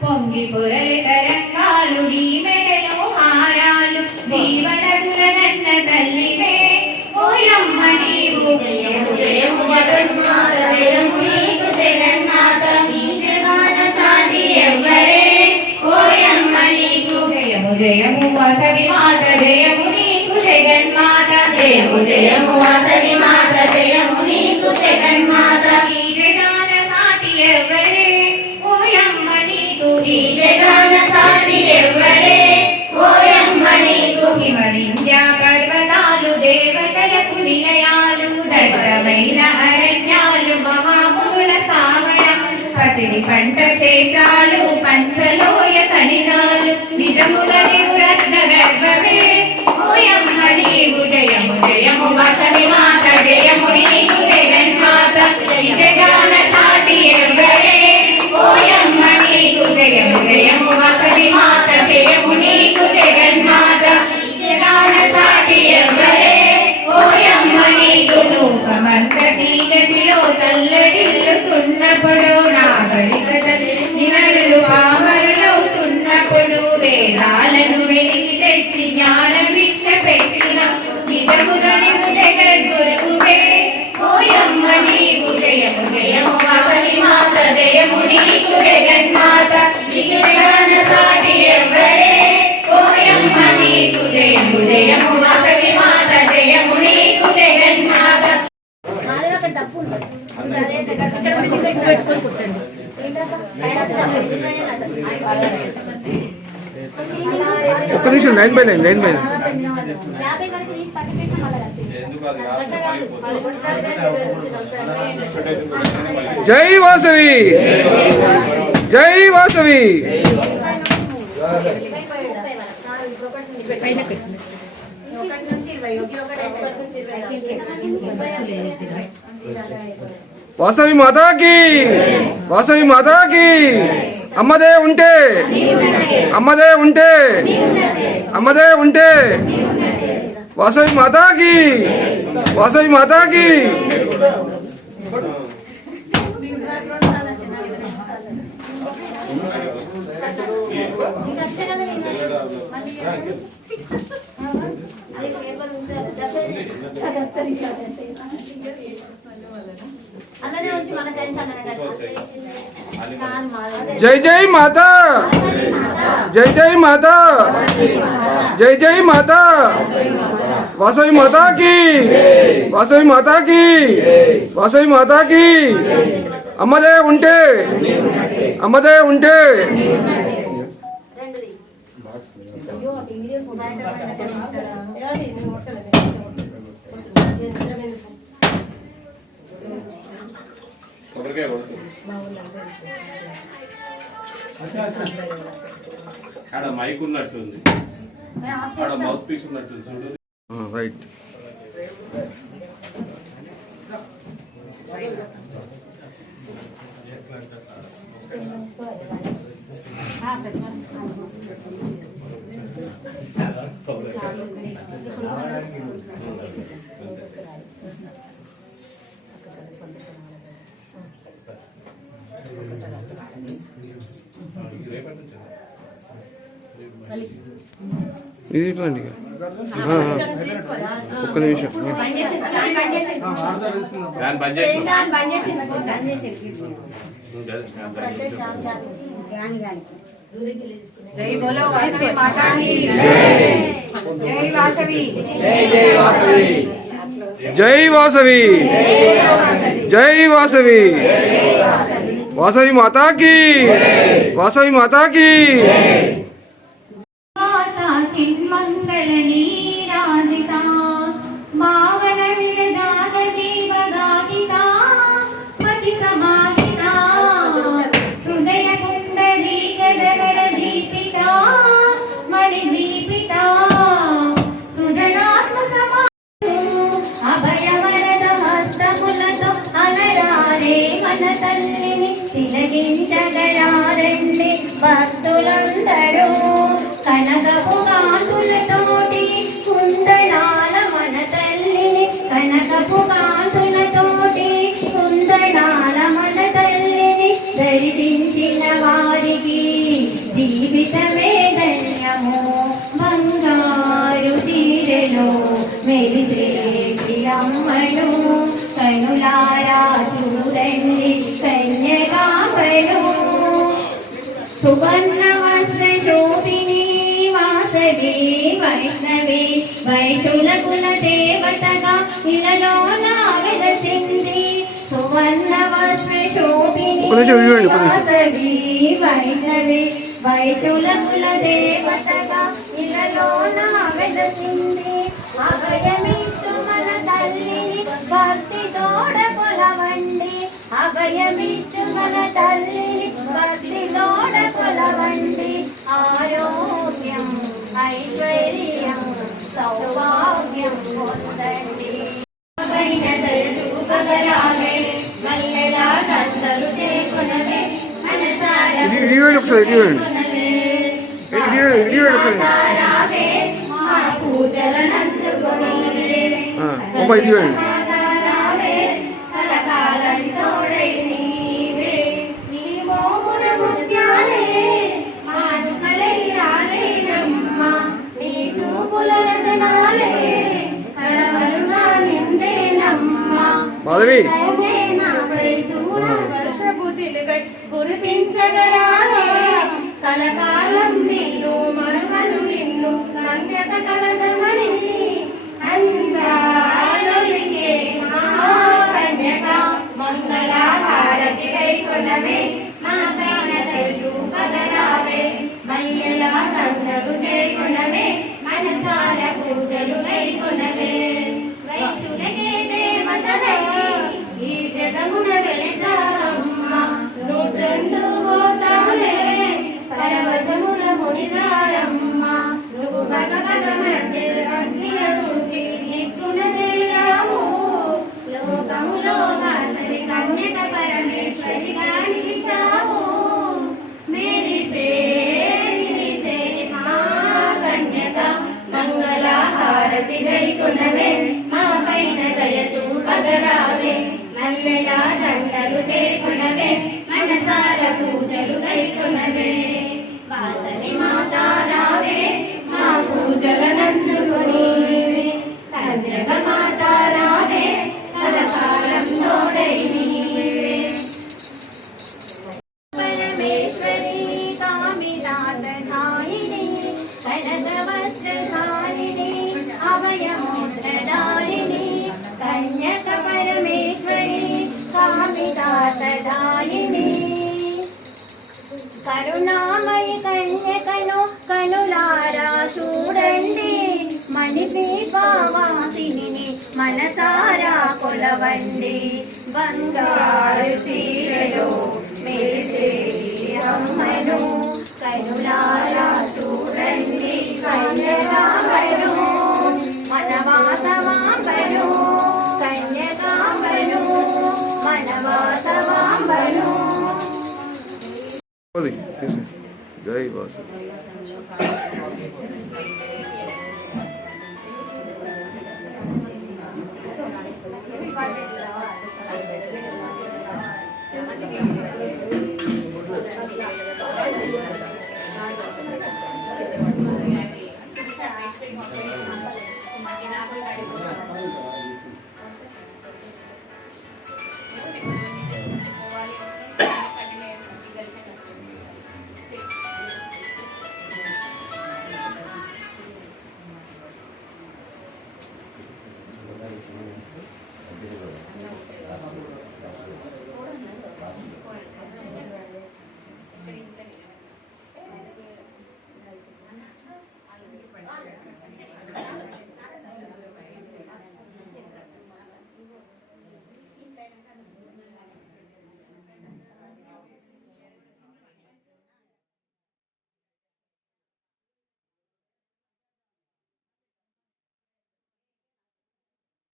పొంగి పొరలి తరంగాలు నీ మెడలో హారాలు జీవనదుల తల్లివే ఓయమ్మ నీవు జయము జయము జగన్మాత జయము నీకు జగన్మాత జగాన సాటి ఎవ్వరే ఓయమ్మ నీకు జయము జయము వాసవి మాత జయము నీకు జగన్మాత జయము జయము వాసవి మాత నుంచి ఒకటి నుంచి ఇరవై ఒకటి ఒకటి ఒకటి నుంచి ఇరవై ముప్పై వాసవి మాతాకి వాసవి మాతాకి అమ్మదే ఉంటే. అమ్మదే ఉంటే. అమ్మదే ఉంటే. వాసవి మాతాకి. వాసవి మాతాకి. అలానే వచ్చి మన కలిసి అలానే కట్టాలి. కాదు మాది. జై జై మాత జై జై మాత జై జై మాత వాసవి మాతాకి వాసవి మాతాకి వాసవి మాతాకి అమ్మదే ఉంటే అమ్మదే ఉంటే రెండుది. ఆడ మైక్ ఉన్నట్టుంది. ఆడ మౌత్ పీస్ ఉన్నట్టుంది చూడు. రైట్. ఇది ఇట్లాంటి ఇక. ఆ, ఆ. ఒక్క నిమిషం దాన్ని బంద్ చేసిన జై బోలో వాసవి మాతాకి జై వాసవి జై వాసవి జై వాసవి వాసవి మాతాకి వాసవి మాతాకి. అభయవరద హస్తములతో అలరారే మన తల్లిని భక్తులందరూ కనకపు కాంతులతోటి सुवर्णवस्त्रशोभिनी वासवे वैष्णवे वैशुलकुलदेवतगा निललो नागदसिन्धि सुवर्णवस्त्रशोभिनी वासवे वैष्णवे वैशुलकुलदेवतगा निललो नागदसिन्धि అభయమిచ్చు మన తల్లిని భక్తి తోడకొలవండి అభయమిచ్చు వీడియో ఒకసారి వీడియో వీడియో ఒకసారి. ఇది పదవి. కలకాలం నిన్ను మరువను నిన్ను నన్యత కల Thank you. కరుణామయ కన్యకను కనులారా చూడండి. మణిదీపవాసిని మనసారా కొలవండి. బంగారు చీరలో మెరిసే అమ్మను కనులారా చూడండి. కను జై వాసు